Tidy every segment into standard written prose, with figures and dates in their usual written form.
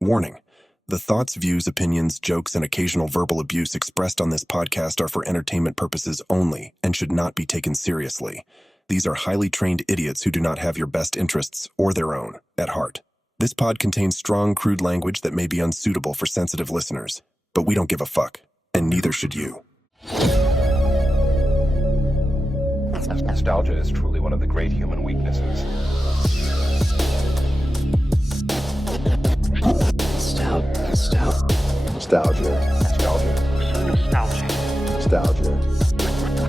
Warning. The thoughts, views, opinions, jokes, and occasional verbal abuse expressed on this podcast are for entertainment purposes only and should not be taken seriously. These are highly trained idiots who do not have your best interests or their own at heart. This pod contains strong, crude language that may be unsuitable for sensitive listeners, but we don't give a fuck, and neither should you. Nostalgia is truly one of the great human weaknesses. Nostalgia.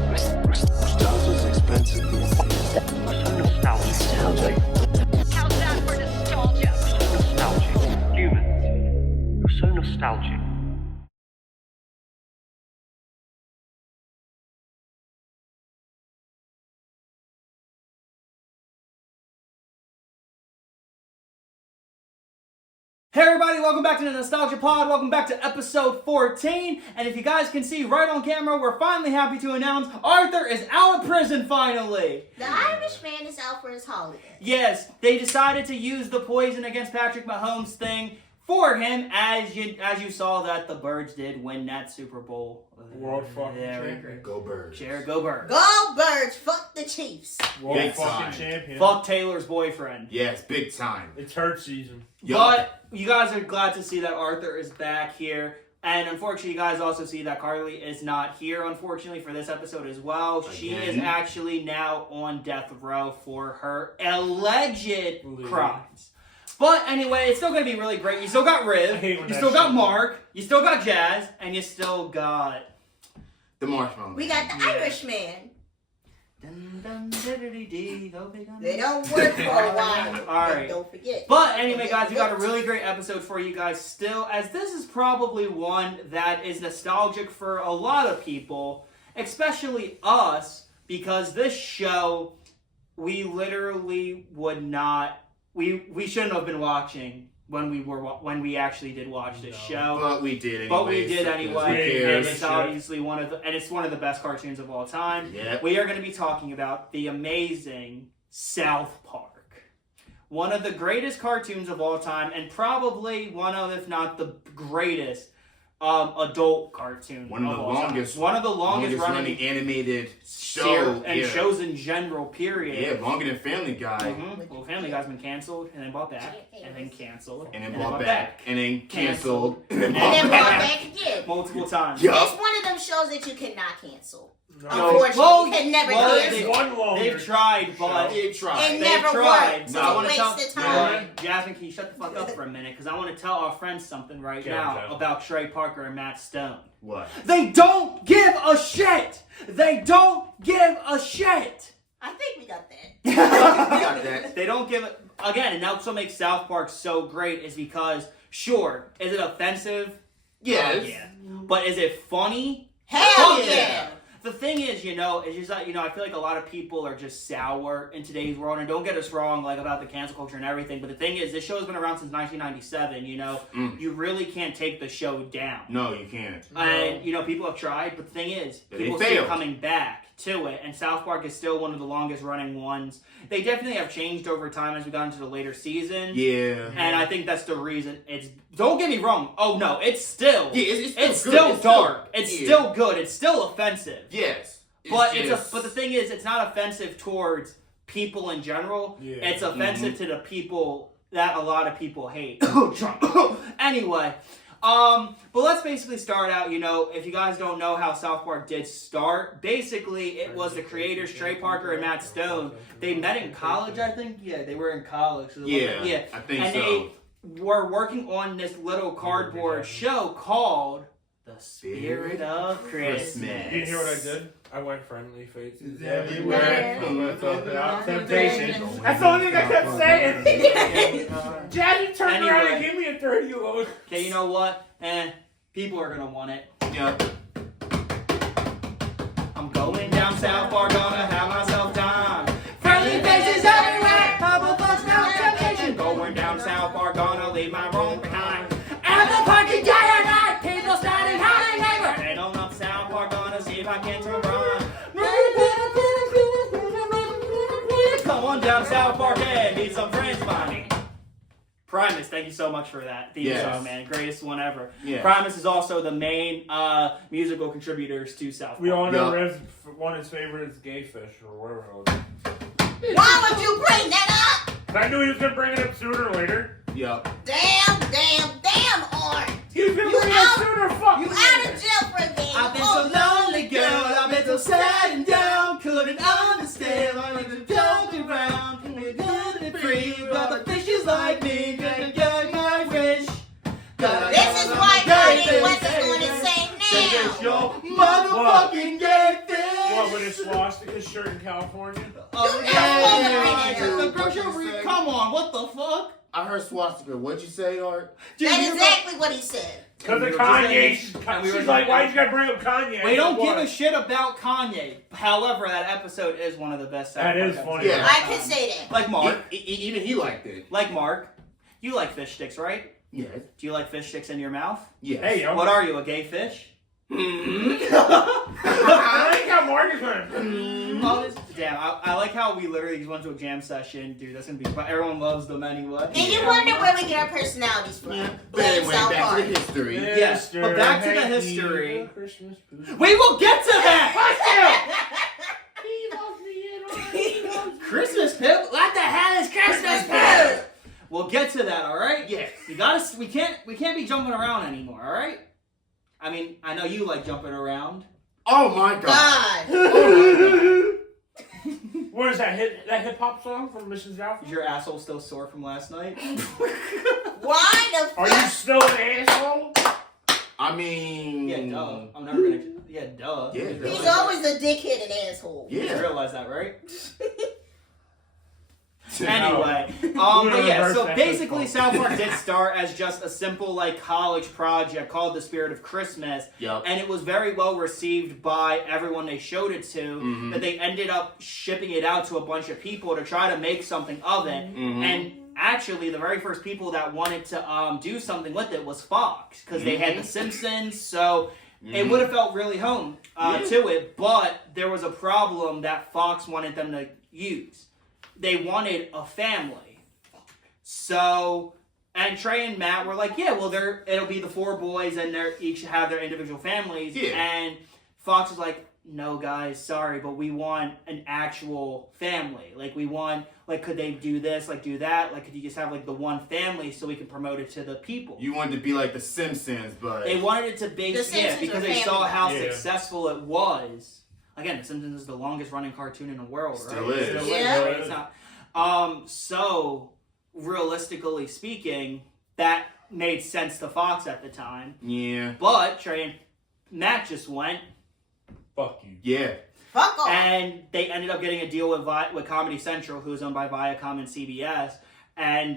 Nostalgia's expensive these days. Countdown for nostalgia. Nostalgic. Humans. You're so nostalgic. Hey everybody, welcome back to the Nostalgia Pod, welcome back to episode 14, and if you guys can see right on camera, we're finally happy to announce Arthur is out of prison finally! The Irishman is out for his holiday. Yes, they decided to use the poison against Patrick Mahomes thing for him, as you saw that the Birds did win that Super Bowl. World fucking champion. Go Birds. Go Birds. Go Birds, fuck the Chiefs. World Big fucking time. champion. Fuck Taylor's boyfriend. Yes, big time. It's hurt season. But you guys are glad to see that Arthur is back here. And unfortunately, you guys also see that Carly is not here, unfortunately, for this episode as well. She is actually now on death row for her alleged crimes. But anyway, it's still going to be really great. You still got Riv, you still got Mark, you still got Jazz, and you still got... The Marshmallow. We got the Irishman. They They don't work for a while. Alright. Don't forget. But anyway, guys, we got a really great episode for you guys still, as this is probably one that is nostalgic for a lot of people, especially us, because this show, we literally would not, we shouldn't have been watching when we actually did watch this show. But we did anyway. But we did anyway, and it's Shit. obviously one of the best cartoons of all time. Yep. We are going to be talking about the amazing South Park. One of the greatest cartoons of all time, and probably one of, if not the greatest, adult cartoon One of the all longest. time. One of the longest running animated show. and shows in general, period. Yeah, longer than Family Guy. Mm-hmm. Well, Family Guy's been canceled, and then bought back, and then canceled, And then brought back. And then canceled. And And then brought back again. multiple times. Yup. It's one of them shows that you cannot cancel. No. Unfortunately, Well, you can never well, cancel. One longer. They've tried, but They tried. And they've never tried. worked. So No. I want to Waste tell of time. Jasmine, can you shut the fuck up for a minute? Because I want to tell our friends something right Okay, now Jasmine. about Trey Parker and Matt Stone. What? They don't give a shit. They don't give a shit. I think we got that. We got that. They don't give it again, and that's what makes South Park so great. Is because sure, is it offensive? Yes. Yeah. But is it funny? Hell yeah. The thing is, it's just that, I feel like a lot of people are just sour in today's world, and don't get us wrong, like, about the cancel culture and everything, but the thing is, this show has been around since 1997, You really can't take the show down. No, you can't. And, people have tried, but the thing is, They people keep failed. coming back to it, and South Park is still one of the longest running ones. They definitely have changed over time as we got into the later seasons. Yeah. And I think that's the reason don't get me wrong. Oh no, it's still It's still good. dark. It's yeah. still good. It's still offensive. Yes. But but the thing is, it's not offensive towards people in general. Yeah. It's offensive to the people that a lot of people hate. Anyway, but let's basically start out. If you guys don't know how South Park did start, basically it was the creators Trey Parker and Matt Stone. They met in college, I think. Yeah, they were in college. So Yeah, I think and so. they were working on this little cardboard show called The Spirit of Christmas. You didn't hear what I did? I went friendly faces everywhere. everywhere. Temptation. That's the only thing I kept saying. Daddy turned around and gave me a 30 load. Okay, you know what? People are gonna want it. Yep. I'm going down South Park, gonna have myself time. Friendly faces everywhere, bubble bus, no temptation. Going down South Park, gonna leave my room behind. At the parking day and night, people standing howling neighbor. Head on up South Park, gonna see if I can turn run. Come on down South Park and meet some friends, Bonnie. Primus, thank you so much for that theme Yes. song, man. Greatest one ever. Yeah. Primus is also the main musical contributors to South Park. We all know Yeah. Rev's one of his favorites, Gayfish, or whatever it was. Why would you bring that up? I knew he was going to bring it up sooner or later. Yup. Damn, Art. He was going to You bring it out- up sooner or fucking You out of jail for a day. I've been so lonely, girl. I've been so sad and down. Couldn't understand why we just joked around. We're good and free, but the fishes like me couldn't get my fish. This is why Kanye West is doing his same now. Your motherfucking gay fish. What, with his swastika shirt in California? Oh, You yeah. know The grocery. Come on, what the fuck? I heard swastika. What'd you say, Art? Dude, That's you exactly what he said. Because of we were Kanye. just- and we were She's like, just- why'd you gotta bring up Kanye? We don't What? give a shit about Kanye. However, that episode is one of the best. That is South Park funny. episodes. I can say that. Like Mark. Even he liked it. Like Mark. You like fish sticks, right? Yes. Do you like fish sticks in your mouth? Yes. Hey, yo. What are you, a gay fish? I think how Mark is going. Damn, I like how we literally just went to a jam session. Dude, that's gonna be fun. Everyone loves them anyway. And you wonder where we get our personalities from. But Blame anyway, South back to Park. the history. Yes, but back to the Hey, history. Christmas booze. We will get to that! He loves me and Christmas pip? What the hell is Christmas pip? We'll get to that, alright? Yes. We can't be jumping around anymore, alright? I mean, I know you like jumping around. Oh my god. God. Oh What is that hip hop song from Mrs. Is Alpha? your asshole still sore from last night? Why the Are you fuck? still an asshole? my god. I mean. Yeah, duh. I'm never gonna. Yeah, duh. Yeah, You duh. He's realize always a dickhead and asshole. that. You Yeah. realize that, right? No. Anyway, We're but yeah, reverse so that basically first South Park did start as just a simple like college project called The Spirit of Christmas, Yup. and it was very well received by everyone they showed it to, Mhm. that they ended up shipping it out to a bunch of people to try to make something of it, Mhm. and actually the very first people that wanted to do something with it was Fox, because they had The Simpsons, so it would have felt really home to it, but there was a problem that Fox wanted them to use. They wanted a family. So, and Trey and Matt were like, yeah, well, it'll be the four boys and they each have their individual families. Yeah. And Fox was like, no, guys, sorry, but we want an actual family. Like, we want, like, could they do this, like, do that? Like, could you just have, like, the one family so we can promote it to the people? You wanted to be like the Simpsons, but. They wanted it to be, The Simpsons because were they saw family. how Yeah. successful it was. Again, The Simpsons is the longest running cartoon in the world, Still right? is. Yeah. Right? It's not. So realistically speaking, that made sense to Fox at the time. Yeah. But Trey and Matt just went, Fuck you. Yeah. Fuck off. and they ended up getting a deal with Comedy Central, who's owned by Viacom and CBS, and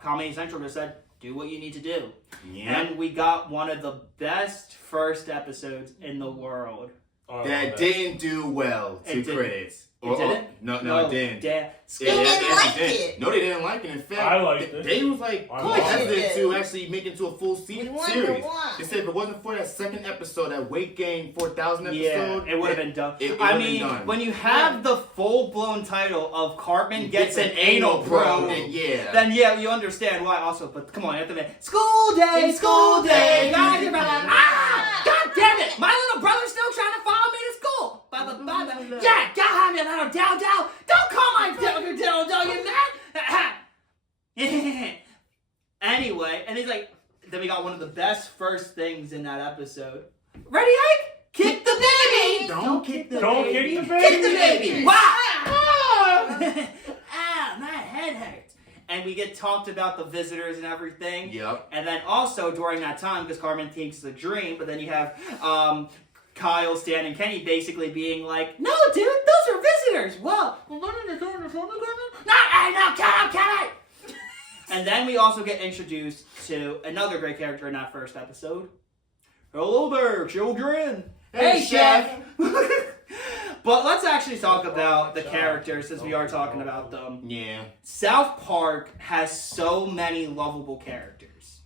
Comedy Central just said, do what you need to do. Yeah. And we got one of the best first episodes in the world. Oh, That didn't do well to It didn't. critics. It didn't? No, it didn't. They didn't like it. No, they didn't like it. In fact, I liked it. They was like, I quite liked hesitant it. to actually make it into a full We wonder series. why. They said if it wasn't for that second episode, that Weight Gain 4,000 episode, Yeah, it would have been done. it I would've mean, been done. when you have the full-blown title of Cartman Gets an Anal Probe, then yeah. then yeah, you understand why also, but come on, you have to make school day, guys, you're about, god damn it, my little brother's still trying to follow me to school. Yeah, go home, you little dildo. Don't call my dildo, you mad? Anyway, and he's like, then we got one of the best first things in that episode. Ready, Ike? Kick the baby! Don't kick the Don't baby. kick the baby. Kick the baby! Wow! Ah, my head hurts. And we get talked about the visitors and everything. Yep. And then also during that time, because Carmen thinks it's a dream, but then you have Kyle, Stan, and Kenny basically being like, no, dude, those are visitors. Well, no, cut it. And then we also get introduced to another great character in that first episode. Hello there, children. Hey, Chef. But let's actually talk about the characters since we are talking about them. Yeah. South Park has so many lovable characters.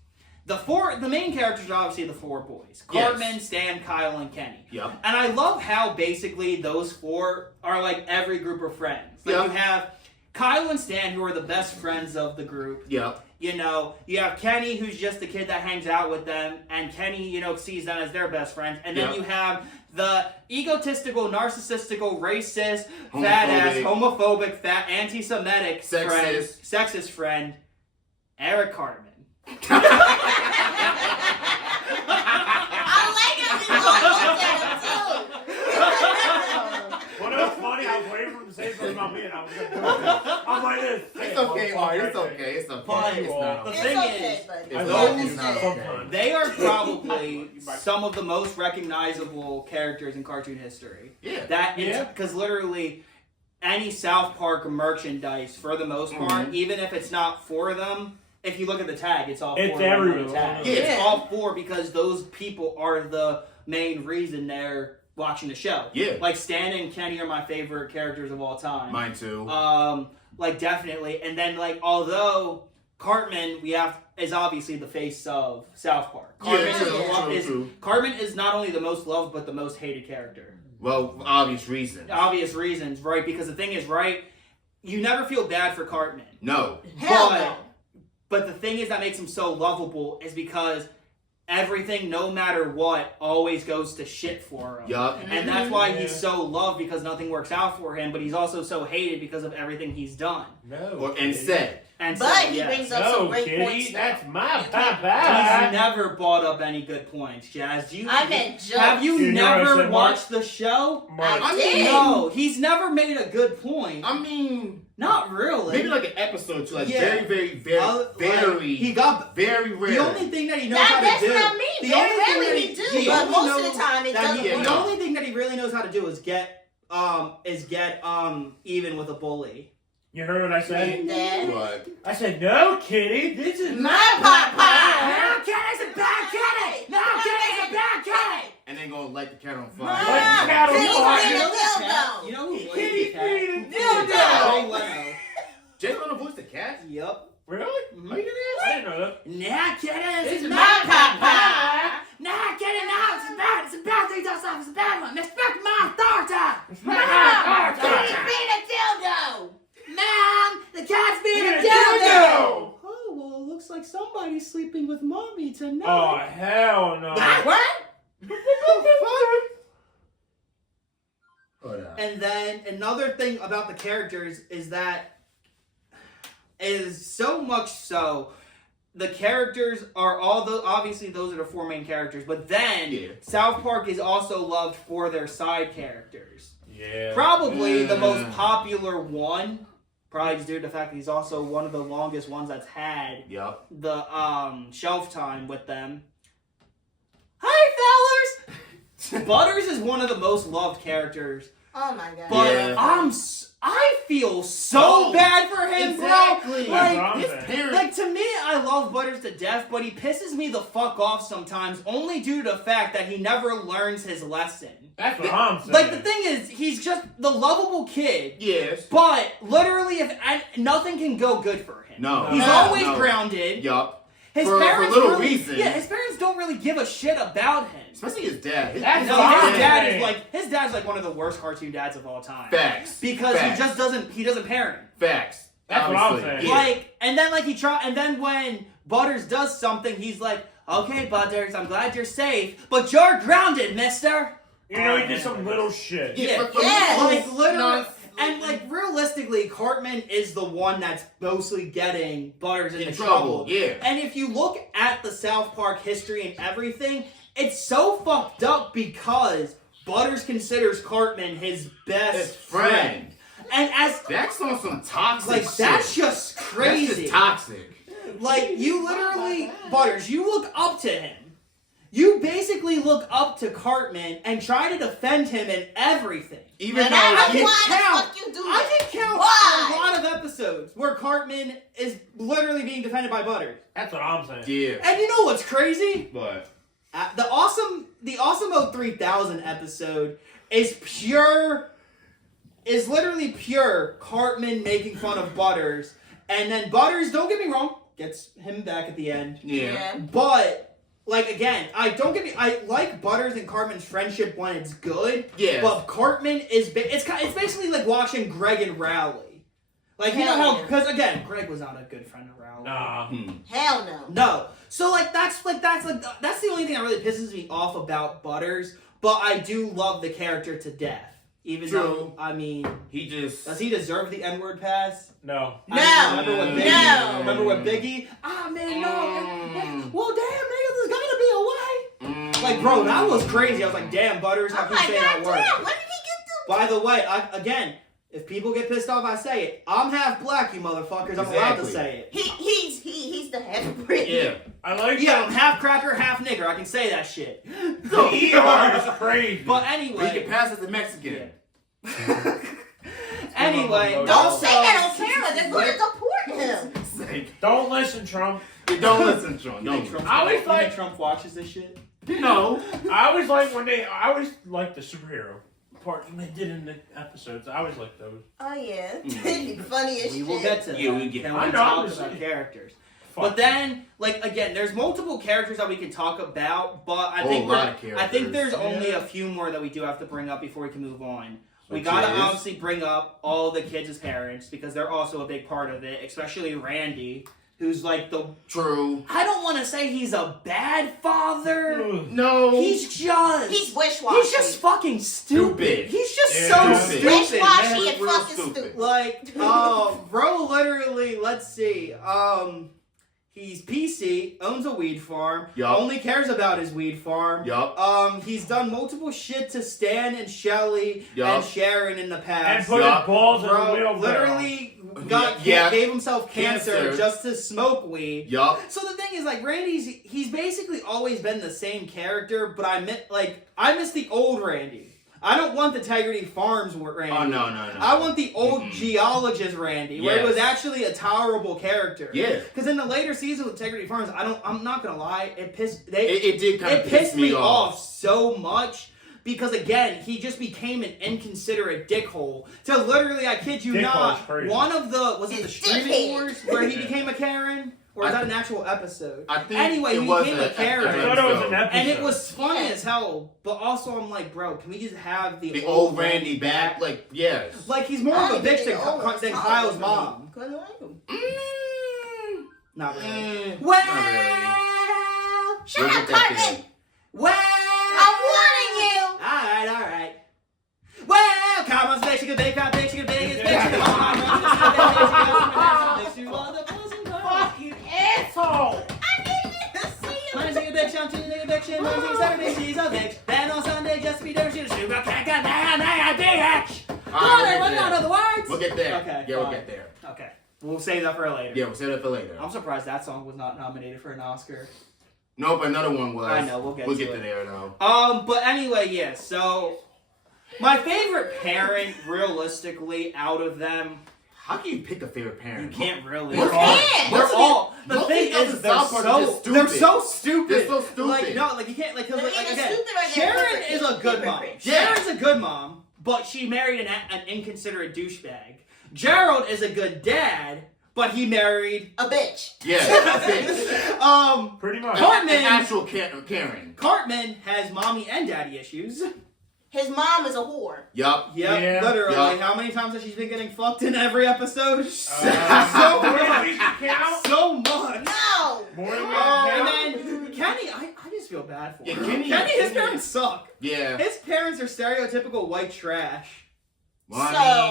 The main characters are obviously the four boys. Yes. Cartman, Stan, Kyle, and Kenny. Yep. And I love how basically those four are like every group of friends. Like Yeah. you have Kyle and Stan, who are the best friends of the group. Yep. You know, you have Kenny, who's just the kid that hangs out with them, and Kenny, you know, sees them as their best friends. And then you have the egotistical, narcissistical, racist, fat-ass, homophobic, fat, anti-Semitic, sexist friend, Eric Cartman. I like him. We all looked at him, too. Well, it was funny. I was waiting for him to say something about me, and I was going to do it. I'm like this. It's okay, Mark. It's okay. It's okay. But It's not the okay. thing okay, is, buddy. It's not okay. they are probably some of the most recognizable characters in cartoon history. Yeah. Because literally any South Park merchandise, for the most part, even if it's not for them, if you look at the tag, it's all for It's them on everywhere. the tag. Yeah. It's all for, because those people are the main reason they're watching the show. Yeah. Like Stan and Kenny are my favorite characters of all time. Mine too. Like definitely. And then like, although Cartman is obviously the face of South Park. Cartman is not only the most loved but the most hated character. Well, for obvious reasons. Obvious reasons, right? Because the thing is, right, you never feel bad for Cartman. No. Hell no. But the thing is that makes him so lovable is because everything, no matter what, always goes to shit for him. Yup. And that's why he's so loved, because nothing works out for him, but he's also so hated because of everything he's done. And said. And But so, he yes. brings up some great Kitty, points. that's though. my He's papa. never brought up any good points, Jazz. I meant jokes. Have you You know what I never said, Mark? watched the show? I did. No, he's never made a good point. I mean, Not really. maybe like an episode to like Yeah. very He got very rare. the only thing that he knows how to That's do. what I mean. The Very only thing rarely that we do, he but only most of knows the time it that doesn't he- work. The only thing that he really knows how to do is get even with a bully. You heard what I said? Dad. What? I said, no, Kitty, this is My papa. No, Kenny's a bad Kenny. No, Kenny's a bad Kenny. And then gonna light the cat on fire. Like the cat on Kitty's fire. being a You dildo. know who voiced Kitty the cat? feeding dildo. Jay Leno. Jay Leno voiced the cat? Yep. Really? Are you serious? I didn't know that. Nah, Kenny, this is my my papa. papa. Nah, Kenny, no, it's bad. It's a bad thing. It's a bad one. Respect my authority. Mom, Kitty's being a dildo. Mom, the cat's being a Being a dildo. dildo. Oh, well, it looks like somebody's sleeping with mommy tonight. Oh, hell no. What? And then another thing about the characters is that is so much so the characters are obviously those are the four main characters, but then South Park is also loved for their side characters. Yeah. Probably the most popular one, probably just due to the fact that he's also one of the longest ones that's had the shelf time with them. Hi, fellas! Butters is one of the most loved characters. Oh my god. But I feel so bad for him, exactly. bro. Like to me, I love Butters to death, but he pisses me the fuck off sometimes, only due to the fact that he never learns his lesson. That's what I'm saying. Like the thing is, he's just the lovable kid. Yes. But literally, nothing can go good for him. No. He's always grounded. Yup. His For parents little really, reason. Yeah, his parents don't really give a shit about him. Especially his dad. His That's No, what his I'm dad saying. his dad's like one of the worst cartoon dads of all time. Facts. Because Facts. he doesn't parent. Facts. That's what I'm Obviously. saying. Yeah. Like, and then when Butters does something, he's like, okay, Butters, I'm glad you're safe, but you're grounded, mister. You know, he did some little shit. Yeah, Yes. like literally, and like realistically, Cartman is the one that's mostly getting Butters into trouble. Yeah. And if you look at the South Park history and everything, it's so fucked up because Butters considers Cartman his best friend. And that's on some toxic like shit. that's just crazy. That's just toxic. Like you literally, Butters, you look up to him. You basically look up to Cartman and try to defend him in everything. Even And though why he the fuck you do I that? can count Why? a lot of episodes where Cartman is literally being defended by Butters. That's what I'm saying. Yeah. And you know what's crazy? But The Awesome 3000 episode is literally pure Cartman making fun of Butters. And then Butters, don't get me wrong, gets him back at the end. yeah. But like again, I like Butters and Cartman's friendship when it's good. Yes. But Cartman it's basically like watching Greg and Rowley. Like, you know how, because again, Greg was not a good friend of Rowley. Nah. Hell no. No. So that's the only thing that really pisses me off about Butters, but I do love the character to death. Even though, I mean, does he deserve the N-word pass? No. Remember what Biggie? Ah, man, no. Well, damn, nigga, there's gotta be a way. Like, bro, that was crazy. I was like, damn, Butters, how can you say that word? Damn, when did he get the... By the way, again, if people get pissed off, I say it. I'm half black, you motherfuckers. I'm allowed to say it. He's the half-breed. Yeah. I like Yeah, I'm half cracker, half nigger. I can say that shit. THEOR is crazy. But anyway. He can pass as a Mexican. Anyway, Don't also, say that on camera. They're going to deport him. Don't listen, Trump. Don't listen, Sean. You think Trump watches this shit? No. I always like the superhero part they did in the episodes. I always like those. Oh, yeah. It'd be funny as shit. We will get to that. Yeah, we get. And I we know, talk I'm just about saying. characters. Fuck. But then, like, again, there's multiple characters that we can talk about, but I Oh, think a lot of characters. I think there's only a few more that we do have to bring up before we can move on. We Which gotta is? obviously bring up all the kids as parents because they're also a big part of it, especially Randy, who's like True. I don't want to say he's a bad father. No. He's He's wish-washy. He's just fucking stupid. Stupid. He's just Yeah. so Stupid. stupid. Wish-washy man. and Real fucking stupid. stupid. Like, bro, literally, let's see. He's PC, owns a weed farm, Yup. only cares about his weed farm. Yup. He's done multiple shit to Stan and Shelly Yup. and Sharon in the And past. put Yup. his balls in a Bro, wheelbarrow. literally Yeah. gave himself cancer Cancer. just to smoke weed. Yup. So the thing is, like, he's basically always been the same character, but I miss the old Randy. I don't want the Integrity Farms Randy. Oh, no. I want the old geologist Randy, where he was actually a tolerable character. Yeah. Because in the later season with Integrity Farms, I'm not gonna lie, it It did pissed me off so much. Because again, he just became an inconsiderate dickhole. To literally, I kid you Dickhole's not, crazy. one of the It's streaming dickhead. wars where he became a Karen? Or is that an actual episode? I think Anyway, it he was became a I Karen. thought it was an episode. And it was funny Yeah. as hell. But also, I'm like, bro, can we just have the old Randy back. Like, yes. Like, he's more of a bitch than Kyle's mom. Couldn't like him. Not really. Well. Shut up, Cartman. Well, I'm warning you. Alright. Well, come on, big chicken, big chicken, big chicken, big chicken. Fucking asshole! I didn't even see him. Monday, chicken, big chicken, Tuesday, big chicken, Wednesday, Saturday, she's a bitch. Then on Sunday, just to be there, she's a sugar cat, bitch. Come on, everyone, know other words. We'll get there. Okay, Yeah, we'll fine. get there. Okay, we'll save that for later. Yeah, we'll save that for later. I'm surprised that song was not nominated for an Oscar. No, but another one was. I know, we'll get to to it. there though. But anyway, yeah, so my favorite parent, realistically, out of them, How can you pick a favorite you parent? can't really. You can't. They're all. The most thing of the is, they're South Park are just stupid. they're so stupid. They're so stupid. Like no, like you can't like because They're like either again, stupid or they're Sharon is a hypocrites. good mom. Hypocrites. Sharon's a good mom, but she married an inconsiderate douchebag. Gerald is a good dad, but he married A bitch. Yeah, bitch. Pretty much. Cartman. An actual Karen. Cartman has mommy and daddy issues. His mom is a whore. Yup. Yep, Yeah. literally. Yup. How many times has she been getting fucked in every episode? So More than much. we can count. So much. No. More than we Oh, can and count. then Kenny, I just feel bad for Yeah, him. Kenny- His parents suck. Yeah. His parents are stereotypical white trash. Well, I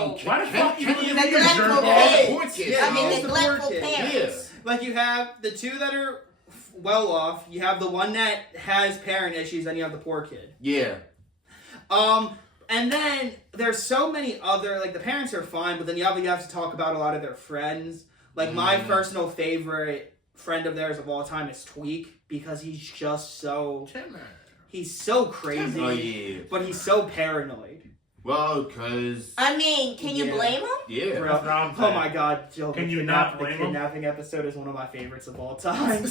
mean, So- Why the fuck you Kenny is think a you're neglectful jerk kids. off? poor kid. Yeah, I mean, most of the poor neglectful kids. parents. Like you have the two that are well off. You have the one that has parent issues, and you have the poor kid. Yeah. And then there's so many other, like the parents are fine, but then you have to talk about a lot of their friends. Like my personal favorite friend of theirs of all time is Tweak because he's just so crazy, Oh yeah. but he's so paranoid. Well, cause I mean, can you Yeah. blame him? yeah. Bro, That's what I'm oh saying. my god, Jill, Can the you not the blame him? kidnapping episode is one of my favorites of all time.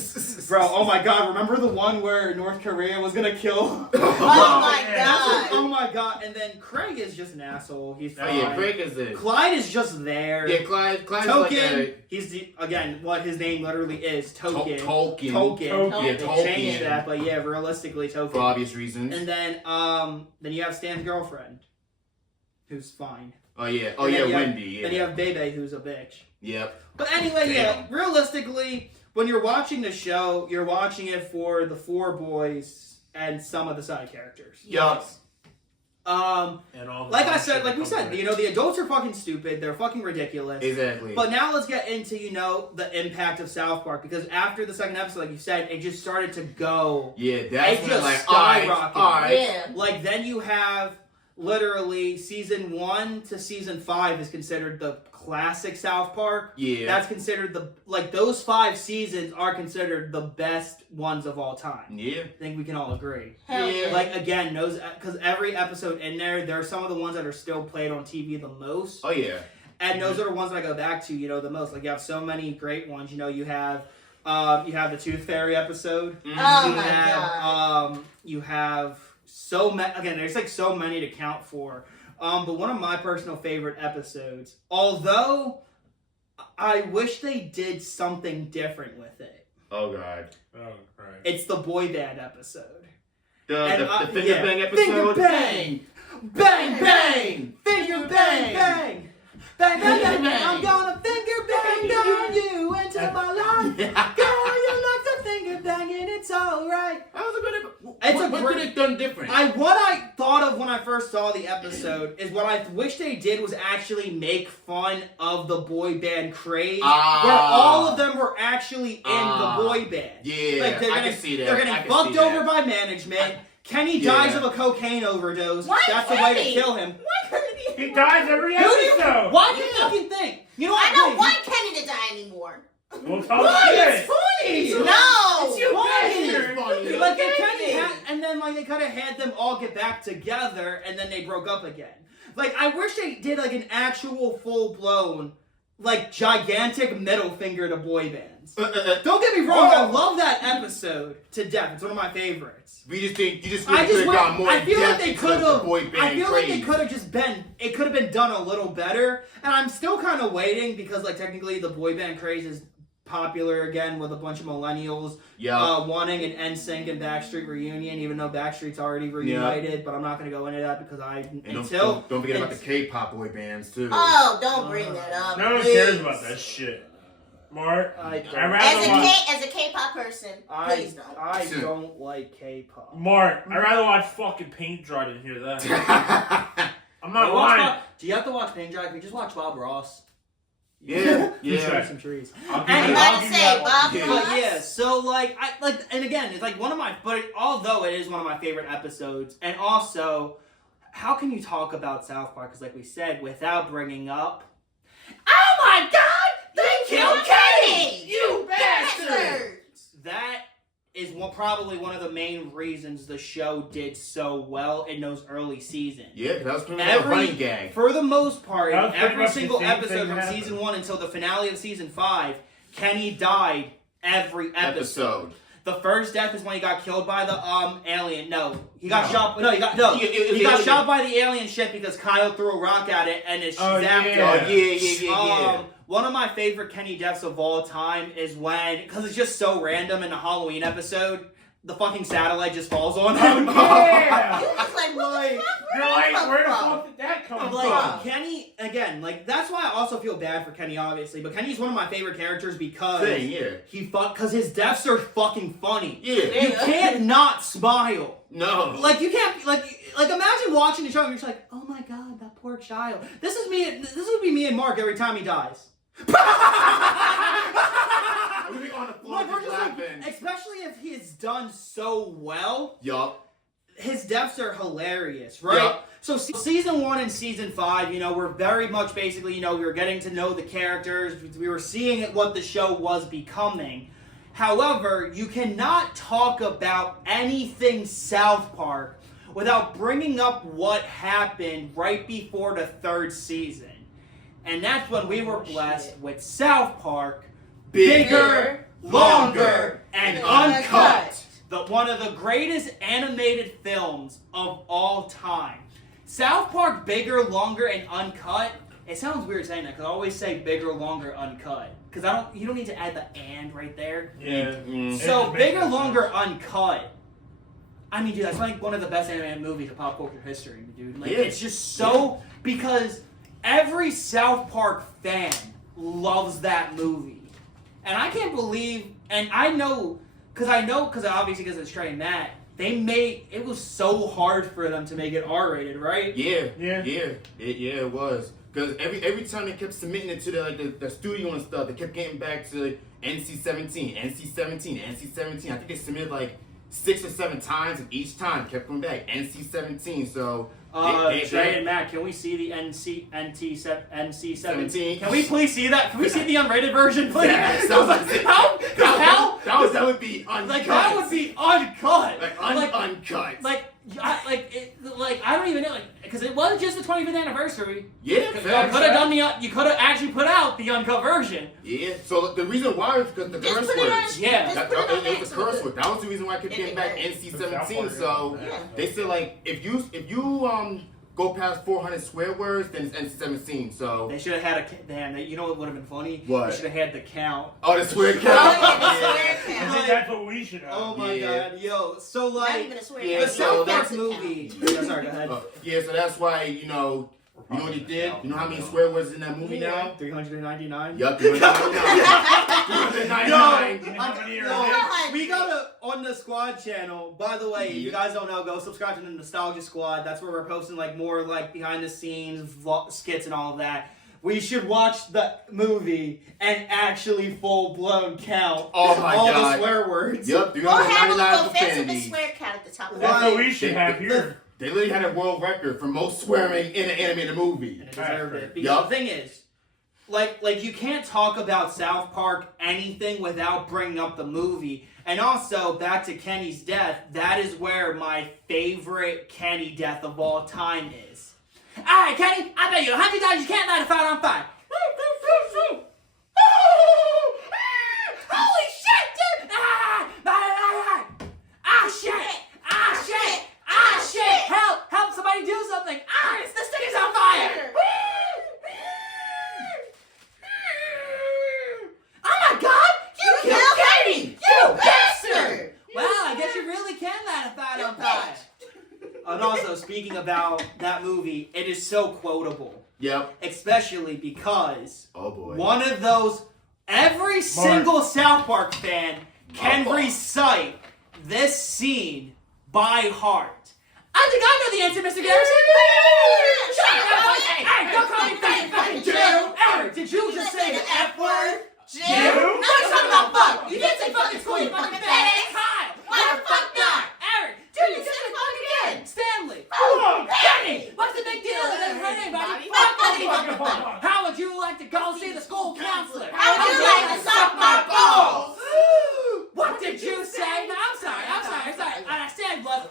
Bro, oh my god, remember the one where North Korea was gonna kill? Oh my yeah. god. Oh my god, and then Craig is just an asshole. He's Oh fine. yeah, Craig is it. Clyde is just there. Yeah, Clyde's Token, like a he's again what his name literally is. Token. Tolkien. Token. Yeah, They Tolkien. changed that, but yeah, realistically, Token. For obvious reasons. And then you have Stan's girlfriend, who's fine. Oh yeah, And then you have- Wendy. Yeah. Then you have Bebe, who's a bitch. Yep. But anyway, yeah, realistically, when you're watching the show, you're watching it for the four boys and some of the side characters. Yup. And all the Like I bullshit said, like that we comes said, with you it. know, the adults are fucking stupid. They're fucking ridiculous. Exactly. But now let's get into, you know, the impact of South Park, because after the second episode, like you said, it just started to go. Yeah, that's It when just like skyrocketed. alright. Yeah. Like, then you have literally season 1 to season 5 is considered the classic South Park. Yeah. That's considered those 5 seasons are considered the best ones of all time. Yeah. I think we can all agree. Hell yeah. Like, again, because every episode in there are some of the ones that are still played on TV the most. Oh yeah. And those are the ones that I go back to, you know, the most. Like, you have so many great ones. You know, you have the Tooth Fairy episode. Oh my God. You have so many. Again, there's like so many to count for. But one of my personal favorite episodes, although I wish they did something different with it. Oh god. Oh, right. It's the boy band episode. The finger bang episode. Finger bang! Bang, bang! Finger bang, bang! Bang, bang, bang, bang! I'm gonna finger bang on you into my life! Girl, you like to finger bang and it's alright! How's it gonna? It's What a could great- it done different? What I thought of when I first saw the episode is what I wish they did was actually make fun of the boy band craze, where all of them were actually in the boy band. Yeah, Like I can see that. They're I getting can fucked see over that. by management. Kenny Yeah. dies of a cocaine overdose. Why That's the way to Kenny? kill him. Why couldn't He dies every Who do you- episode. Why do you fucking think? You know what? I don't Wait, want Kenny to die anymore. We'll talk Why? shit. It's funny. No. It's you, Funny. bastard. Like they kind of had, and then like they kind of had them all get back together, and then they broke up again. Like I wish they did like an actual full blown, like gigantic middle finger to boy bands. Don't get me wrong, I love that episode to death. It's one of my favorites. We just think you just I could just have gone more. I feel like in-depth they into could the boy have. band I feel like they craze. could have just been. It could have been done a little better. And I'm still kind of waiting because, like, technically, the boy band craze is popular again with a bunch of millennials wanting an NSYNC and Backstreet reunion, even though Backstreet's already reunited. But I'm not going to go into that because Don't forget about the K-pop boy bands too. Oh, don't bring that up. No one please. cares about that shit. Mark, I I'd rather watch. As a K-pop person, please don't. I don't like K-pop. Mark, I'd rather watch fucking paint dry than hear that. I'm not lying. Do you have to watch Pain Dry? Can we just watch Bob Ross? yeah. Some trees. I'll give And you- I'm I'll about to give you say, that one. Bob Yeah. Ross. But yeah, so like and again, it's like one of my, but although it is one of my favorite episodes, and also, how can you talk about South Park? Because like we said, without bringing up, oh my God, they killed Kenny, you bastard! That is probably one of the main reasons the show did so well in those early seasons. Yeah, that was pretty much a running gag. For the most part, That was pretty every much the single same episode thing from that season happened. 1 until the finale of season 5, Kenny died every episode. The first death is when he got killed by the alien. No, he got shot. No, he got He got shot by the alien ship because Kyle threw a rock at it and it zapped yeah. him. Yeah. One of my favorite Kenny deaths of all time is when, because it's just so random in the Halloween episode, the fucking satellite just falls on him. Yeah. You was like, what the fuck? You're like, where the from? fuck did that come Like, from? Kenny, again, like, that's why I also feel bad for Kenny, obviously, but Kenny's one of my favorite characters because because his deaths are fucking funny. Yeah. You can't not smile. No. Like, you can't, like imagine watching the show and you're just like, oh my God, that poor child. This would be me and Mark every time he dies. We be on the floor Like, we're just just like, laughing. especially if he is done so well. Yup. His deaths are hilarious, right? Yup. So season 1 and season 5, we're very much basically, we were getting to know the characters. We were seeing what the show was becoming. However, you cannot talk about anything South Park without bringing up what happened right before the 3rd season. And that's when we were blessed with South Park, bigger, longer, and uncut. One of the greatest animated films of all time. South Park, bigger, longer, and uncut. It sounds weird saying that because I always say bigger, longer, uncut. Because you don't need to add the and right there. Yeah. So It bigger, makes longer, sense. uncut. I mean, dude, that's like one of the best animated movies of pop culture history, dude. Like, Yeah. it's just so because every South Park fan loves that movie. And I can't believe, and I know, because obviously because it's Trey and Matt, it was so hard for them to make it R-rated, right? Yeah, it was. Because every time they kept submitting it to the studio and stuff, they kept getting back to NC-17, NC-17, NC-17. I think they submitted like 6 or 7 times, and each time kept coming back NC-17. So Trey and Matt, can we see the NC-17? 17. Can we please see that? Can we see the unrated version, please? Yeah, that would be uncut. Like that would be uncut. Uncut. I don't even know, because it was just the 25th anniversary. Yeah, you could have done you could have actually put out the uncut version. Yeah. So the reason why is because the curse words. Yeah. It was the curse word. That was the reason why I kept getting back NC-17. So they said like if you go past 400 swear words, then it's NC-17. So they should have had you know what would have been funny? What? They should have had the count. Oh, the swear count. I think that's what we should have. Oh my god, yo! So like, yeah, the South Park that's movie. Yeah, sorry, go ahead. Yeah, so that's why you know what he did. You know how many swear words in that movie now? 399. Yup, 399. We got on the Squad channel. By the way, if you guys don't know, go subscribe to the Nostalgia Squad. That's where we're posting like more like behind the scenes skits and all of that. We should watch the movie and actually full blown count all the swear words. Yep, we'll have a professional swear count at the top of the That's what we should have here. They literally had a world record for most swearing in an animated movie. And it deserved it. Because the thing is, like you can't talk about South Park anything without bringing up the movie. And also, back to Kenny's death, that is where my favorite Kenny death of all time is. Alright, Kenny, I bet you $100 you can't light a fire on fire. Holy shit, dude! Shit! Help! Somebody do something! The stick is on fire! Oh my god! You killed Katie! You bastard! Wow, I guess you really can light a fire on fire. And also, speaking about that movie, it is so quotable. Yep. Especially because one of those every single South Park fan can recite this scene by heart. I think I know the answer, Mr. Garrison. Shut up! Hey, don't call me fucking Jew! Eric, did you just say the F word? Jew? No, you're talking about fuck! You didn't say fucking school, you fucking bitch! Kyle! Why the fuck not? Eric! Dude, you just said fuck again! Stanley! Oh, Kenny! What's the big deal? It doesn't hurt anybody. Fuck! How would you like to go see the school counselor? How would you like to suck my balls? What did you say? No, I'm sorry. I said was.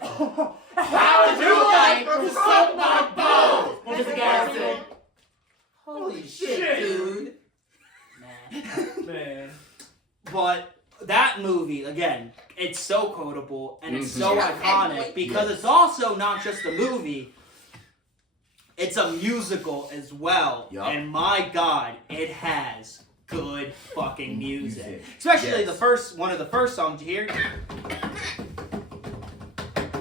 How would you like to suck my balls, Mr. Garrison? Holy shit, dude. Man. But that movie, again, it's so quotable and it's so iconic because it's also not just a movie, it's a musical as well. Yep. And my god, it has good fucking music. Especially one of the first songs you hear.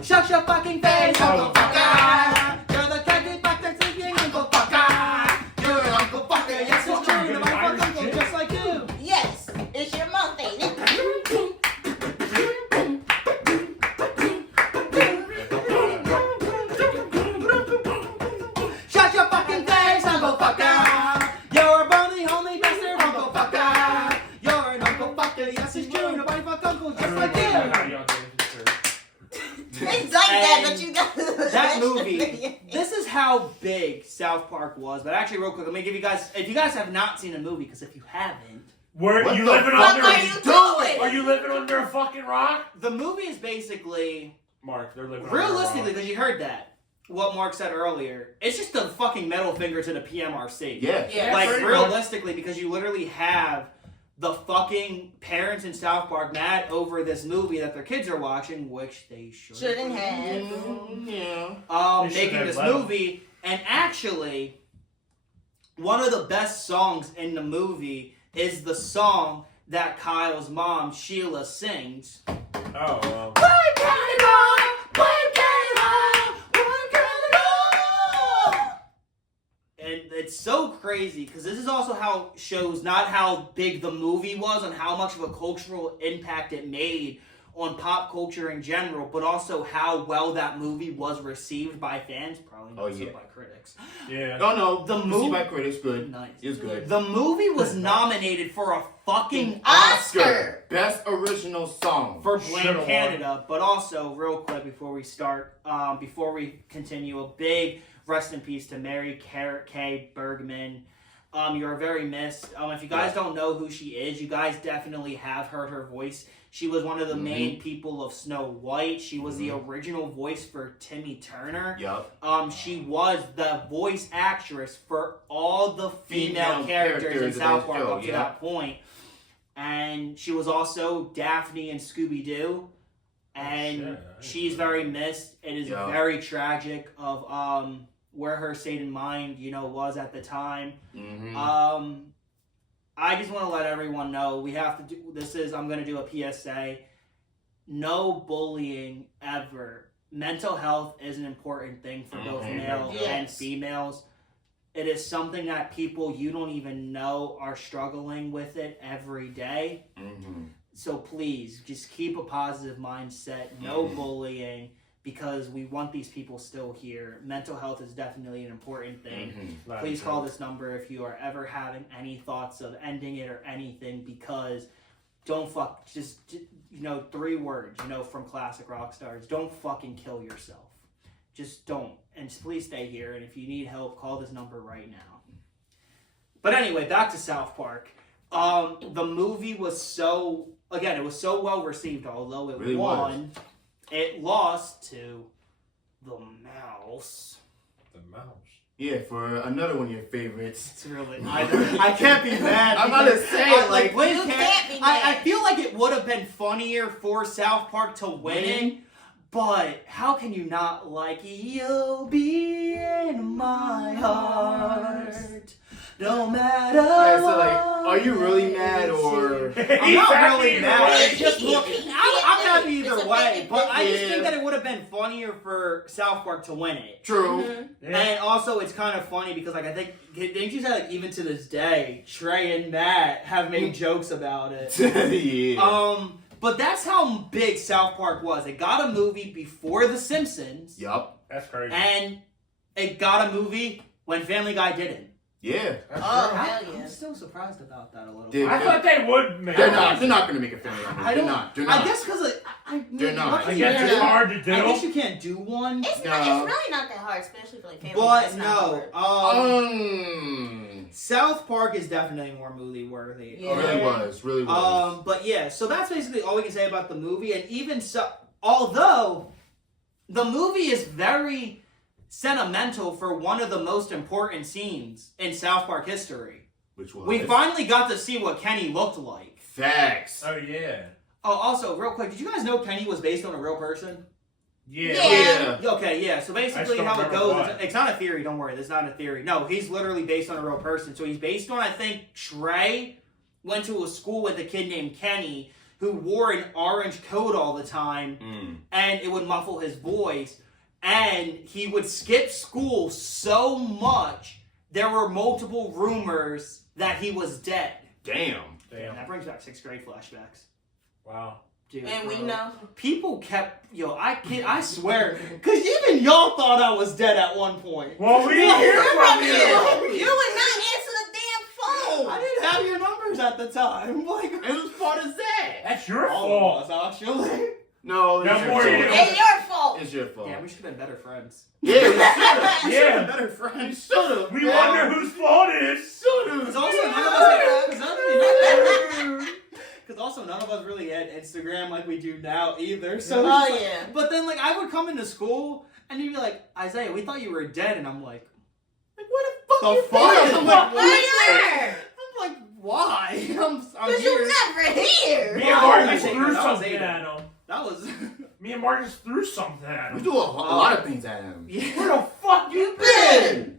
Shut your fucking face, Uncle Fucker! You're the candy back that's sleeping, Uncle Fucker! You're an Uncle Fucker, yes it's true, nobody fucks Uncle just like you! Yes, it's your mouth, ain't it? Shut your fucking face, Uncle Fucker! You're a bony, homely bastard, Uncle Fucker! You're an Uncle Fucker, yes it's true, nobody fucks Uncle just like you! It's like that, but you got that movie. This is how big South Park was. But actually, real quick, let me give you guys. If you guys have not seen the movie, because if you haven't, are you living under a fucking rock? The movie is basically Mark. They're living realistically, because you heard that. What Mark said earlier, it's just a fucking middle finger to the PMRC. Yeah. Like realistically, because you literally have the fucking parents in South Park mad over this movie that their kids are watching, which they shouldn't have. Making this movie, and actually, one of the best songs in the movie is the song that Kyle's mom, Sheila, sings. Oh, well. And it's so crazy because this is also how shows not how big the movie was and how much of a cultural impact it made on pop culture in general, but also how well that movie was received by fans, probably not so by critics. Yeah. Oh no, The received movie by critics, good. Nice. It's good. The movie was nominated for a fucking Oscar. Best original song. for Blame Should've Canada, but also real quick before we start, before we continue, a big rest in peace to Mary Kay Bergman. You're very missed. If you guys don't know who she is, you guys definitely have heard her voice. She was one of the main people of Snow White. She was the original voice for Timmy Turner. Yup. She was the voice actress for all the female characters in South Park up to that point. And she was also Daphne in Scooby-Doo. And she's very missed. It is very tragic of where her state of mind, was at the time. I just want to let everyone know we have to do I'm going to do a PSA. No bullying ever. Mental health is an important thing for both male and females. It is something that people you don't even know are struggling with it every day. So please, just keep a positive mindset. No bullying. Because we want these people still here. Mental health is definitely an important thing. Please call this number if you are ever having any thoughts of ending it or anything. Because just 3 words, from classic rock stars. Don't fucking kill yourself. Just don't. And please stay here. And if you need help, call this number right now. But anyway, back to South Park. The movie was so well received, although it really won. It lost to The Mouse. The Mouse. Yeah, for another one of your favorites. It's really I can't be mad. I'm about to say, I feel like it would have been funnier for South Park to winning, but how can you not like You'll Be in My Heart? No matter. Alright, so are you really mad or? I'm not really mad. It's just I'm happy either way, but I just think that it would have been funnier for South Park to win it. True. And also, it's kind of funny because I think didn't you say even to this day, Trey and Matt have made jokes about it. But that's how big South Park was. It got a movie before The Simpsons. Yup. That's crazy. And it got a movie when Family Guy didn't. Yeah. Hell yeah. I'm still surprised about that a little bit. I thought they would make They're not going to make a Family Guy movie. I don't. They're not. I guess because they're not. I guess it's hard to do. I guess you can't do one. It's really not that hard, especially for family. But no. Mm. South Park is definitely more movie worthy. Yeah. Really was. But yeah, so that's basically all we can say about the movie. And even so, although the movie is very sentimental for one of the most important scenes in South Park history. Which was? We finally got to see what Kenny looked like. Facts. Oh, yeah. Oh, also, real quick, did you guys know Kenny was based on a real person? Yeah. Okay, yeah. So basically how it goes, what. it's not a theory, don't worry, that's not a theory. No, he's literally based on a real person. So he's based on, I think, Trey went to a school with a kid named Kenny who wore an orange coat all the time, and it would muffle his voice. And he would skip school so much, there were multiple rumors that he was dead. Damn. That brings back 6th grade flashbacks. Wow. Dude, And we know. People kept, I swear, because even y'all thought I was dead at one point. Well, we didn't hear from you. You would not answer the damn phone. I didn't have your numbers at the time. Like, Whose fault is that? That's your all fault. of us, actually. No, That's more you. It's your fault. It's your fault. Yeah, we should have been better friends. Yeah, we should have. Yeah. Better friends. Should have. We wonder whose fault it is. Should have. Because also none of us really had Instagram like we do now either. So yeah. But then I would come into school and you'd be like, Isaiah, we thought you were dead, and I'm like what the fuck? I'm like, Why? I'm like, why? I'm Because here. you never here. Me and Marcus I threw was something Ada. at him. That was Me and Marcus threw something at We him. do a lot of things at him. Where the fuck you been?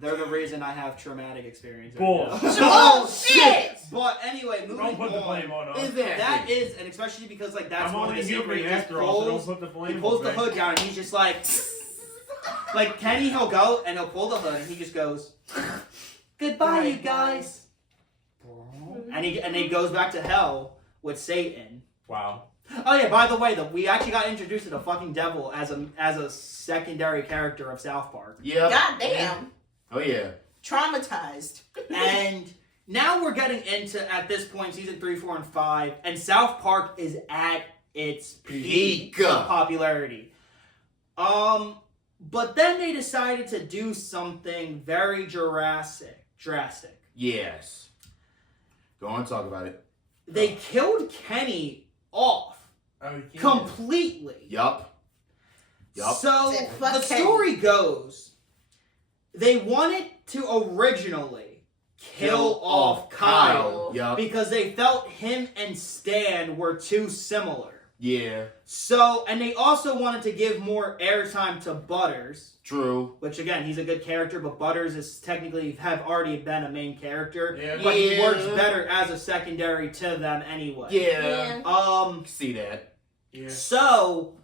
They're the reason I have traumatic experience. Bull. Bullshit. But anyway, moving Don't put the on. blame on us. That is, and especially because that's I'm one of only the human secrets. He just after all, so don't pulls, put the blame he pulls on the me. hood down, and he's just like Kenny, he'll go and he'll pull the hood, and he just goes, Goodbye, you guys. And he goes back to hell with Satan. Wow. Oh yeah, by the way, we actually got introduced to the fucking devil as a secondary character of South Park. Yeah. Goddamn. Oh yeah. Traumatized. And now we're getting into, at this point, season 3, 4, and 5, and South Park is at its peak of popularity. But then they decided to do something very drastic. Yes. Go on, talk about it. They killed Kenny off completely. Yup. So the story goes, they wanted to originally kill off Kyle because they felt him and Stan were too similar. Yeah. So, and they also wanted to give more airtime to Butters. True. Which, again, he's a good character, but Butters is technically have already been a main character. Yeah. But he works better as a secondary to them anyway. Yeah. See that. Yeah. So,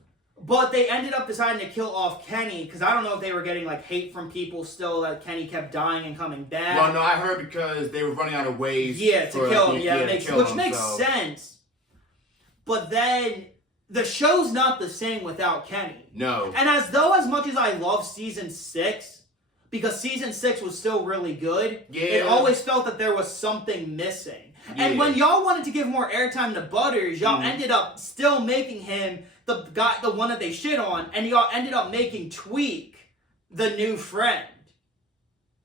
but they ended up deciding to kill off Kenny, because I don't know if they were getting, like, hate from people still that Kenny kept dying and coming back. Well, no, I heard because they were running out of ways. Yeah, to kill him. Yeah, which makes so. sense. But then the show's not the same without Kenny. No. And as much as I love season 6, because season 6 was still really good, it always felt that there was something missing. Yeah. And when y'all wanted to give more airtime to Butters, y'all ended up still making him the one that they shit on, and y'all ended up making Tweak the new friend.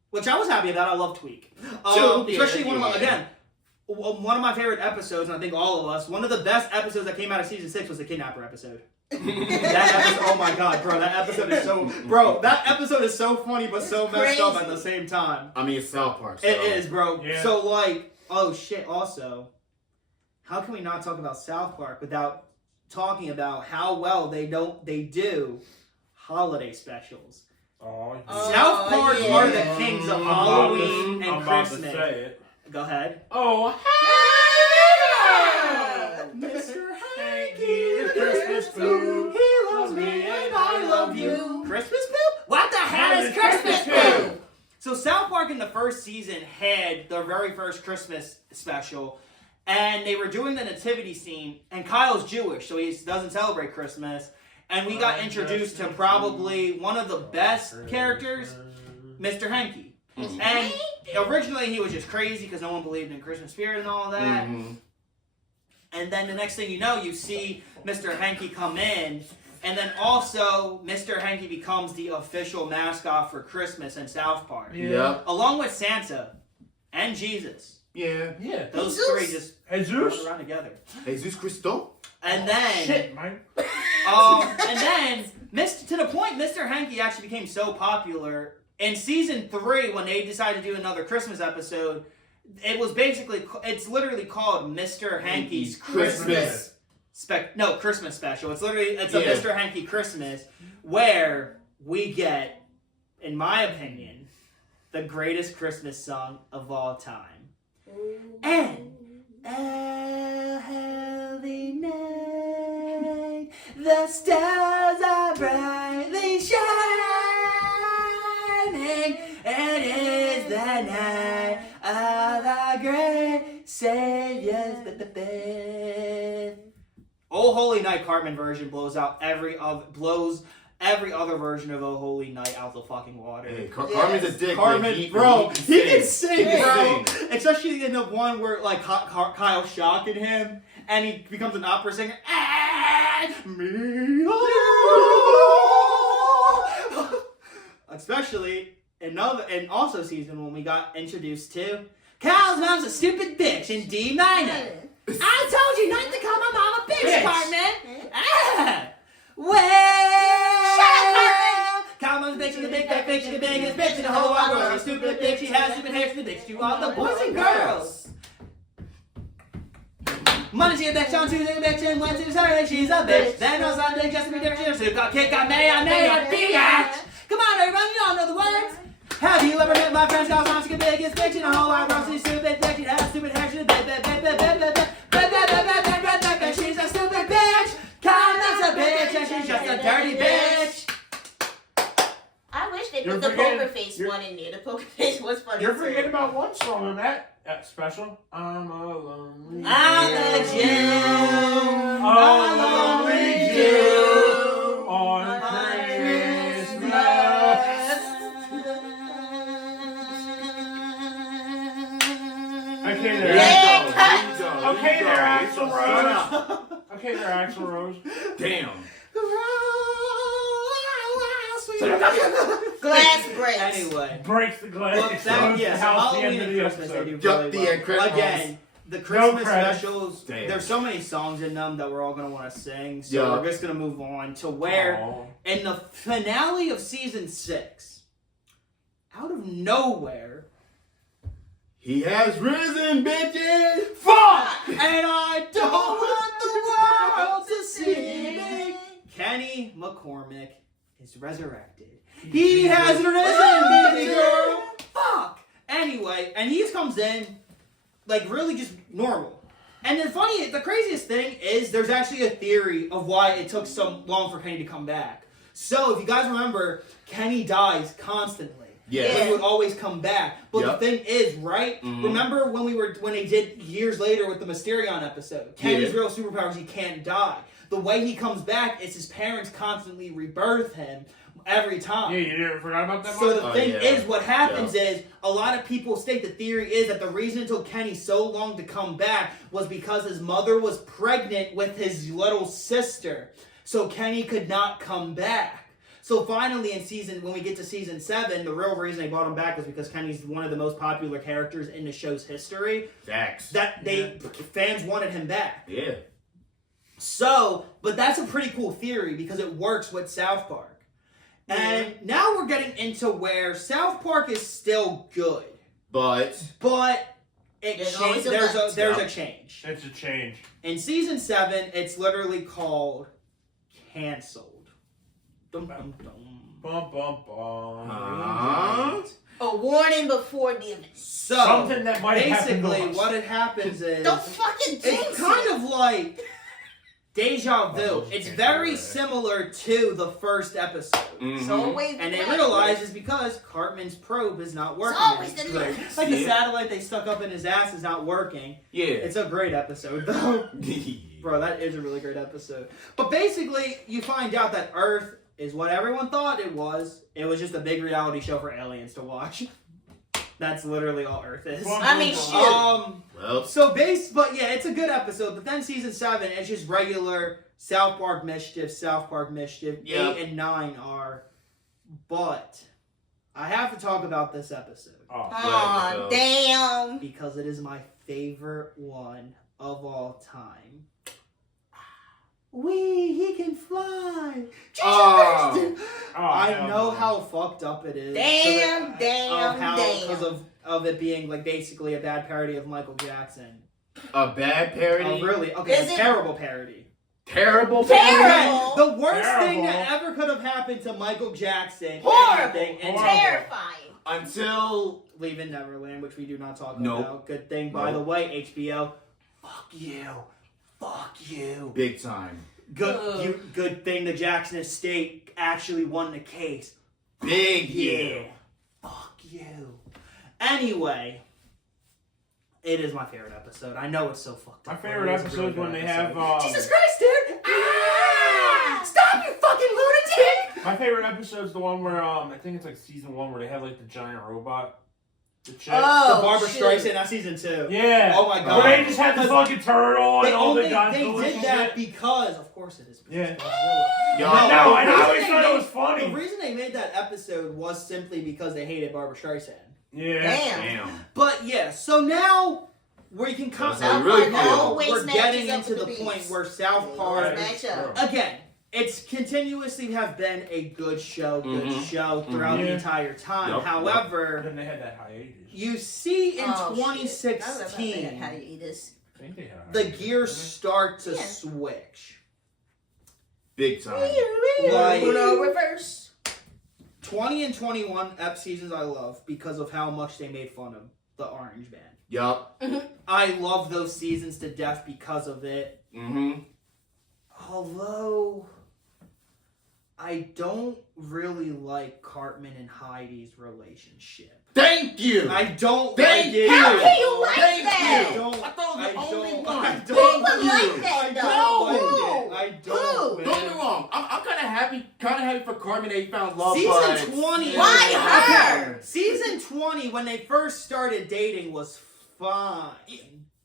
Which I was happy about. I love Tweak. Especially one of my favorite episodes, and I think all of us, one of the best episodes that came out of season 6 was the kidnapper episode. That episode, oh my god, bro, that episode is so funny, but so messed up at the same time. I mean, it's South Park. So. It is, bro. Yeah. So, like, oh shit, also, how can we not talk about South Park without talking about how well they do holiday specials? Oh, South Park are the kings of Halloween and Christmas. Go ahead. Oh, Mr. Hanky, the Christmas food. He loves me and I love you. Christmas food? What the hell is Christmas food? So South Park in the first season had their very first Christmas special, and they were doing the nativity scene, and Kyle's Jewish, so he doesn't celebrate Christmas, and we got introduced to probably one of the best characters, Mr. Hanky. And originally he was just crazy because no one believed in Christmas spirit and all that. Mm-hmm. And then the next thing you know, you see Mr. Hanky come in, and then also Mr. Hanky becomes the official mascot for Christmas in South Park. Yeah. Along with Santa and Jesus. Yeah. Those three just Jesus around together. Jesus Cristo. And then shit, man. And then to the point Mr. Hanky actually became so popular. In season 3, when they decided to do another Christmas episode, it's literally called Mr. Hanky's Christmas Christmas special. It's a Mr. Hanky Christmas, where we get, in my opinion, the greatest Christmas song of all time. And a heavy night, the stars are brightly shining. It is the night of our great Savior's birth. Oh Holy Night Cartman version blows every other version of Oh Holy Night out the fucking water. Hey, Cartman's a dick. Cartman, he can sing, bro. Especially in the one where like Kyle's shocking him, and he becomes an opera singer. Especially in also season when we got introduced to Kyle's mom's a stupid bitch in D minor. I told you not to call my mom a bitch, Cartman. Well, Kyle's mom's a bitch, she's a big fat bitch, she's the biggest bitch in the whole wide world. She's a stupid bitch, she has stupid hair, she's a bitch to all the boys and girls. Monday she's a bitch, on Tuesday a bitch, and Wednesday to Saturday she's a bitch. Then on Sunday just to be different, she's a got kicked, got may, bitch. Come on, everybody, you all know the words. Have you ever met my friend Kyle's mom's the biggest bitch in the whole wide world? She's a stupid bitch, she has stupid hair, she's a bitch. She's a stupid bitch. Kyle's a bitch, and she's just a dirty bitch. I wish they they You're put the forgetting- poker face one in there. The poker face was funny. You're too. forgetting about one song on that special. I'm a lonely I'm a Jew. Jew. A lonely Jew on Christmas. Okay, there. Yeah. Okay, there, Axl Shut Rose. up. Okay, there, Axl Rose. Damn. Glass breaks. Anyway. Breaks the glass. Well, that, Explodes yeah, the so house at the Halloween end of and the Christmas, they do episode. Yup, really the well. end credits. Again, the Christmas credits. specials, Damn. there's so many songs in them that we're all going to want to sing, so Yeah. we're just going to move on to where, Aw. in the finale of Season 6, out of nowhere, He has risen, bitches. Fuck! and I don't want the world to see me, Kenny McCormick is resurrected. He has risen, baby girl. Fuck. Anyway, and he just comes in, like, really just normal. And the craziest thing is there's actually a theory of why it took so long for Kenny to come back. So, if you guys remember, Kenny dies constantly. Yeah. But he would always come back. But Yep. the thing is, right? Mhm. Remember when they did years later with the Mysterion episode? Kenny's Yeah. real superpower is he can't die. The way he comes back is his parents constantly rebirth him every time. Yeah, you never forgot about that So one? the Oh, thing yeah. is, what happens is, a lot of people state the theory is that the reason it took Kenny so long to come back was because his mother was pregnant with his little sister. So Kenny could not come back. So finally when we get to season 7, the real reason they brought him back was because Kenny's one of the most popular characters in the show's history. Facts. That fans wanted him back. Yeah. So, but that's a pretty cool theory because it works with South Park. And now we're getting into where South Park is still good, But There's always a there's but. a Yep. change. It's a change. In season 7, it's literally called Canceled. Dum, dum, dum. Bum, bum, bum. A warning before the event. So Something that might happen to basically, us. what it happens is Don't fucking jinx it's kind it. of like deja vu. Oh, It's can't very do that. similar to the first episode. It's always And the they black realize person. it's because Cartman's probe is not working. always the Like, next. like the Yeah. satellite they stuck up in his ass is not working. yeah. It's a great episode, though. Bro, that is a really great episode. But basically, you find out that Earth is what everyone thought it was. It was just a big reality show for aliens to watch. That's literally all Earth is. I mean, shit. Well, But yeah, it's a good episode. But then season 7, it's just regular South Park mischief. Yeah. 8 and 9 are. But I have to talk about this episode Oh. Aw, damn. because it is my favorite one of all time. He can fly. Oh. I hell know no. how fucked up it is. Damn, damn. Because of it being like basically a bad parody of Michael Jackson. a bad parody. Oh, really? Okay, Is a it- terrible parody. Terrible Terrible. The worst Terrible. thing that ever could have happened to Michael Jackson. Horrible. anything, and Terrifying. Until Leaving Neverland, which we do not talk Nope. about. Good thing, by Nope. the way, HBO. Fuck you. Fuck you. big time. Good thing the Jackson estate actually won the case. Big Yeah. Fuck you. Anyway, it is my favorite episode. I know it's so fucked My up. but favorite it is a episode really is when good they episode. have. Jesus Christ, dude! Ah! Stop, you fucking lunatic! My favorite episode is the one where I think it's like season 1 where they have like the giant robot. The chick. Oh, The Barbara shit. Streisand, that's season 2. Yeah. Oh my god. Where they just had the fucking turtle They and all the only guns. they going did and that shit. because, of course it is. because Yeah. it's Godzilla. Yo. No, and I The always reason thought they it was The funny. reason they made that episode was simply because they hated Barbara Streisand. Yeah. Damn. Damn. But yeah, so now we can come. That's how you really Park feel. always We're matches getting up into with the the point beats. where South Park, Always match up. again, it's continuously have been a good show throughout the Yeah. entire time. Yep. However, And then they had that hiatus. you see in Oh, shit. 2016 How do you eat this? I think they had a the hiatus, gears didn't start to Yeah. switch. Big time. Like- Uno reverse. 20 and 21 ep seasons I love because of how much they made fun of the Orange Band. Yup. I love those seasons to death because of it. Mm-hmm. Although I don't really like Cartman and Heidi's relationship. Thank you. I don't Thank like it. How can you like Thank that? you. don't- I thought it was the I only don't- one. I Thank don't like you. that, I though. don't like No. it. I don't. Don't get me wrong. I'm kind of happy for Carmen that he found love. Season but 20. Why her? Season 20, when they first started dating, was fine.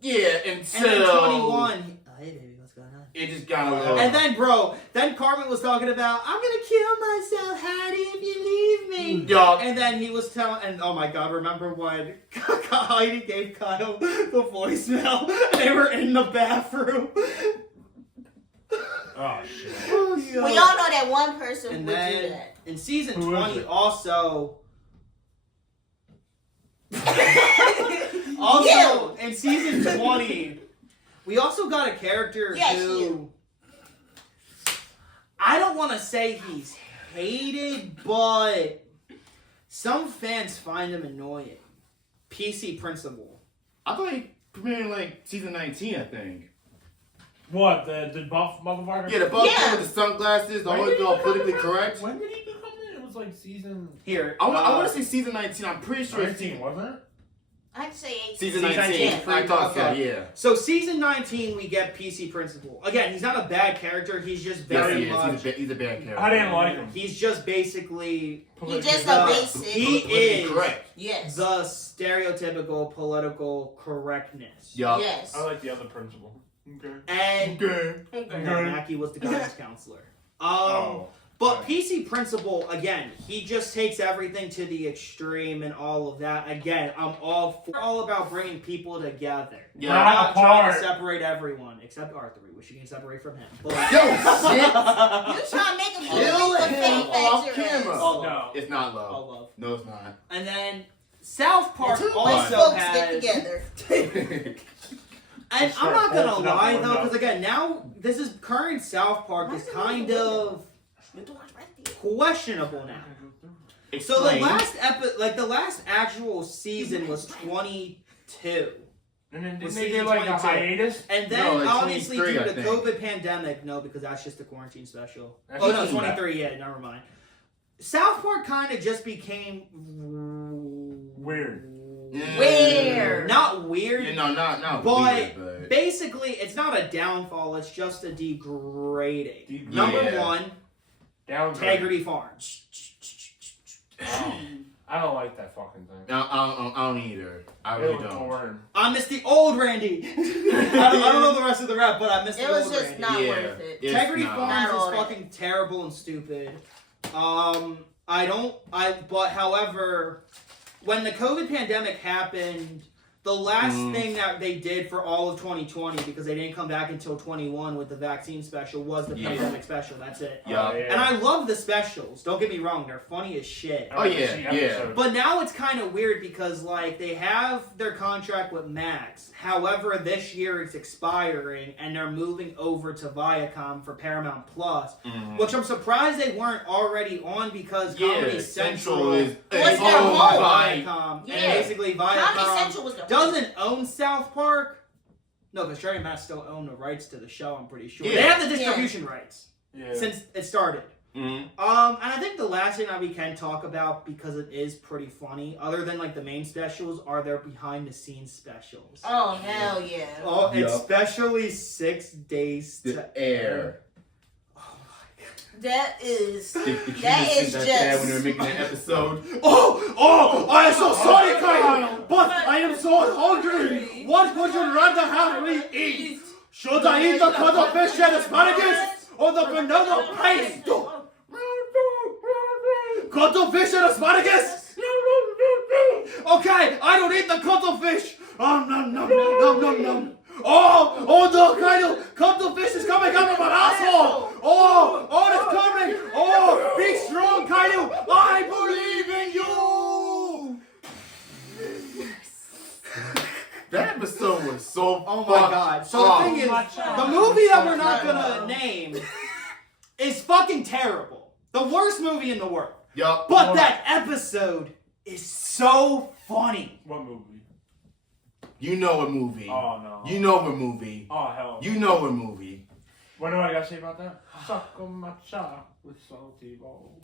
Yeah, And until then 21. Hey, baby, what's going on? it just got a little. And then Carmen was talking about, I'm gonna kill myself, Hattie, if you leave me. Yup. And then he was telling, and oh my god, remember when Heidi gave Kyle the voicemail and they were in the bathroom? Oh shit. Oh, We all know that one person And would do then that. in season Who is 20 it? also You. in season 20 we also got a character Yes, who you. I don't want to say he's hated, but some fans find him annoying. PC Principal. I thought he premiered in like season 19, I think. What, the buff motherfucker? Yeah, the buff Yeah. with the sunglasses, the When whole did he all become politically that? correct. When did he become in? It was like season Here, I want to say season 19. I'm pretty sure it's 19, wasn't it? I'd say 18. season Season 19. 19. I thought so, Okay. yeah. So season 19 we get PC Principal. Again, he's not a bad character, he's just very Yes, he much is. He's a bad character. I didn't like him. he's just basically He just the- a basic. he Politically is correct. Yes. the stereotypical political correctness. Yup. Yes. I like the other principal. Okay. And Okay. Mackie was the guidance counselor. Oh. But Right. PC Principal, again, he just takes everything to the extreme and all of that. Again, I'm all about bringing people together. Yeah. I'm not trying apart. to separate everyone, except Arthur. We wish you can separate from him. But Yo, shit. You trying to make him Kill look him off camera. All love. No. It's not love. All love. No, it's not. And then South Park Two also white folks has... get together. And Just I'm start not gonna bolting out lie the though, window. because again, now this is current South Park is kind of questionable now. So the Explain. last actual season was 22, And then Was didn't they season get like a 22. hiatus? and then No, it's obviously 23, due I to think. COVID pandemic, no, because that's just the quarantine special. That's Oh no, just 23. Yeah, never mind. South Park kind of just became Weird. Weird. Not weird. Yeah, no, not But weird, but basically, it's not a downfall. It's just a degrading. Degrade. Number Yeah. one, Downgrade. Integrity Farms. Oh, I don't like that fucking thing. no, I don't either. I It really was don't. boring. I miss the old Randy. I don't know the rest of the rap, but I miss It the was old just Randy. not Yeah. worth it. It's Integrity not. Farms Not all is that. fucking terrible and stupid. But however, when the COVID pandemic happened, the last thing that they did for all of 2020, because they didn't come back until 21 with the vaccine special, was the Yeah. pandemic special. That's it. Yeah. And I love the specials. Don't get me wrong; they're funny as shit. Oh, yeah, See yeah. episodes. But now it's kind of weird because, like, they have their contract with Max. However, this year it's expiring, and they're moving over to Viacom for Paramount Plus, which I'm surprised they weren't already on because Comedy Central is Was their owned home. by- Viacom, Yeah. and basically Comedy Viacom Central was the doesn't own South Park. No, because Trey and Matt still own the rights to the show. I'm pretty sure Yeah. they have the distribution rights Yeah. since it started. Mhm. And I think the last thing that we can talk about, because it is pretty funny, other than like the main specials, are their behind the scenes specials. Oh, hell yeah. Oh, Yup. especially 6 Days to The air. That is. Did you That just is think that just. when they were making that episode? Oh, I am so sorry, Kyle, but I am so hungry. What would you rather have me eat? Should I eat the cuttlefish and asparagus or the banana paste? Cuttlefish and asparagus? Okay, I don't eat the cuttlefish. Nom nom nom nom nom nom. Oh no, Kyle! Cuttlefish is coming out of my asshole! Oh, it's coming! Oh, be strong, Kyle! I believe in you! That episode was so. Oh my god. So the thing is, the movie that we're not gonna name is fucking terrible. The worst movie in the world. Yup. But that episode is so funny. What movie? You know a movie. Oh no. You know a movie. Oh hell. You know a movie. What do I gotta say about that? Suck on my chop with salty balls.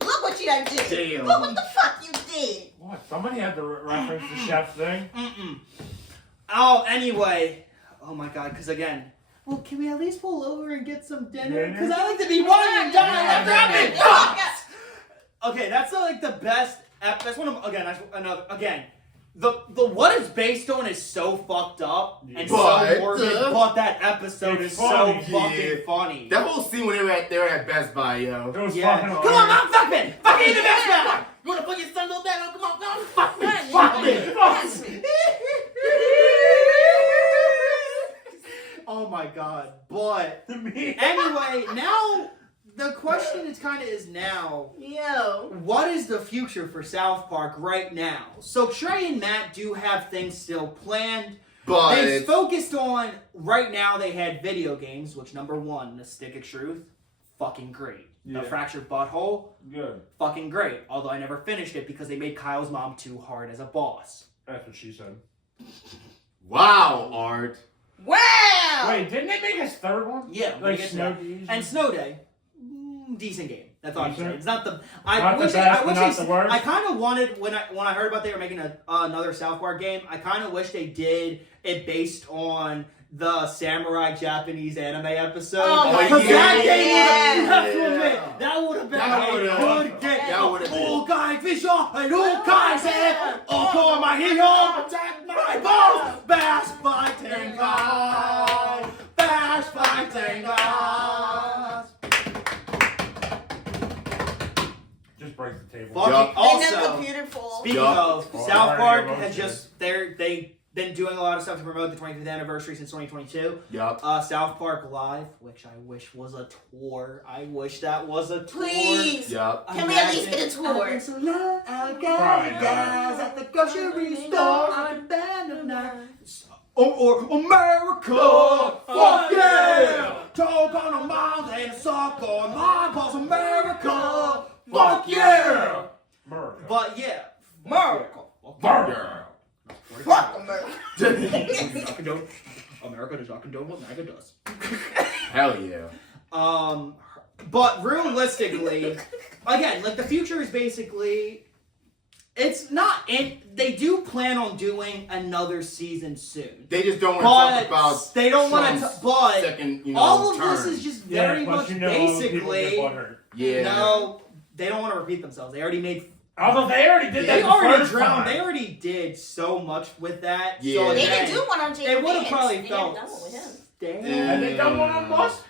Look what you done did. Damn. Look what the fuck you did. What? Somebody had to reference the chef thing. Oh, anyway. Oh my god, because again. Well, can we at least pull over and get some dinner? Because I like to be wine and dine after I've been fucked. Okay, that's like the best. That's one of again. The what it's based on is so fucked up and so morbid, but that episode is funny. so fucking funny. That whole scene when they were at Best Buy, yo. It was Yeah. fucking Come on, hilarious. Mom, fuck me! Fuck me in the best guy! You wanna fuck your son little bad? Come on, Mom, fuck me! Fuck me! Fuck me! Oh my god. But anyway, now the question is now, Yo. what is the future for South Park right now? So Trey and Matt do have things still planned. But They focused on, right now they had video games, which number one, The Stick of Truth, fucking great. Yeah. The Fractured Butthole, Good. fucking great. Although I never finished it because they made Kyle's mom too hard as a boss. That's what she said. wow, Art. Wow. Wait, didn't they make his third one? Yeah, Like we get Snow that. Days? And Snow Day, decent game. That's all I'm Decent? saying. It's not the. Not I the wish. best, I but wish. not the worst? I kind of wanted when I heard about they were making another South Park game. I kind of wish they did it based on the samurai Japanese anime episode. Oh my Because that God. game would have to Yeah. admit, that would have been That a would've- good game. that would've been- Oh, guy, fish off, and oh, guys, oh, call my hero, attack my balls, bash fighting guys, bash fighting guys. Just break the table. Fucking Yup. Ain't that also, computer full? speaking Yup. of, Oh, South I Park already has roasted. they've been doing a lot of stuff to promote the 25th anniversary since 2022. Yup. South Park Live, which I wish was a tour. I wish that was a tour. Please. Yup. Can we at least get a tour? I so love our Probably guys at the grocery store on the band of nights. Or America, fuck yeah! Talk on a mile and suck on my balls, America, fuck yeah! America. But yeah, America. Burger. Fuck America. America does not condone what MAGA does. Hell yeah. But realistically, again, like the future is basically, it's not, and they do plan on doing another season soon. They just don't want to But talk about they don't want to, Trump's but second, all of turn. this is just Yeah, very but much you know, people get basically, butthurt. Yeah. no, they don't want to repeat themselves. They already made, Although they already did that they the already first drowned, time. they already did so much with that. Yeah. So They again, didn't do one on James. it would have probably They felt, didn't done one with him. damn. Have they done one on Musk?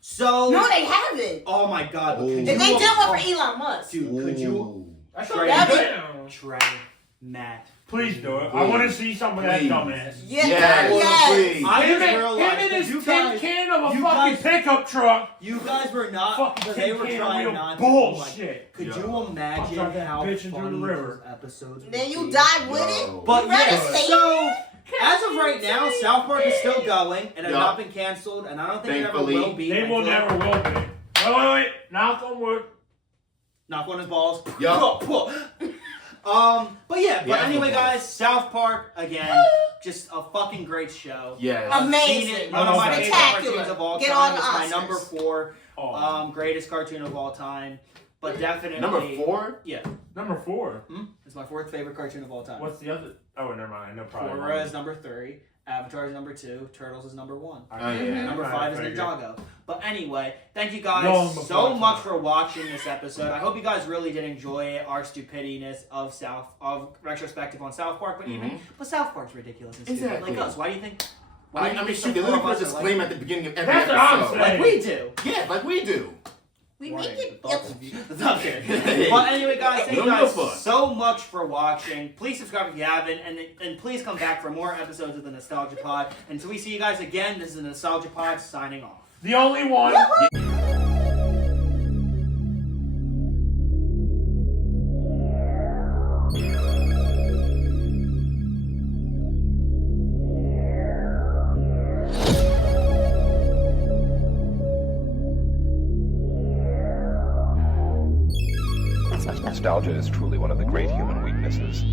So, No, they haven't. oh my god, but Oh. could If you, they did one for Elon Musk. dude, could you, Ooh. I Trey, thought they That'd did. Trey, Matt. Please do it. I want to see some of that Please. dumbass. Yeah, Yes, yes. please. I Him just and realized him and that his you tin guys, can of a you fucking guys- pickup truck. you guys were not, Fucking they were tin can trying of not to. bullshit. Could Yeah. you I'll imagine drive that how bitch into the funny river. those episodes would Then you be? died with Yo. it? But You rather yeah, stay so as of right now, South Park is still going and has Yeah. not been canceled, and I don't think it ever Thankfully. will be. They will until- never will be. Wait. Knock on wood. Knock on his balls. Yup. But yeah, but Yeah, anyway, balls. guys, South Park again, just a fucking great show. Yes. I've Amazing. seen it, one of my favorite Spectacular. cartoons of all Get time. all the It's my Oscars. number 4, Oh. greatest cartoon of all time. But definitely Number 4? Yeah, Number 4. it's my 4th favorite cartoon of all time. What's the other? Oh, never mind. I know probably. Korra is number 3, Avatar is number 2, Turtles is number 1. Oh, yeah. Number 5 is Ninjago. But anyway, thank you guys Long before so time. much for watching this episode. I hope you guys really did enjoy our stupidiness of retrospective on South Park. But South Park's ridiculous and stupid. Exactly. Like us. Why do you think? I mean, shoot, they literally put a disclaimer at the beginning of every That's what I'm episode. saying. Like we do. Yeah, like we do. We Warning, make it. the thoughts of you- Not kidding. But anyway, guys, thank you No guys fun. so much for watching. Please subscribe if you haven't, and please come back for more episodes of the Nostalgia Pod. Until we see you guys again, this is the Nostalgia Pod signing off. The only one. Nostalgia is truly one of the great human weaknesses.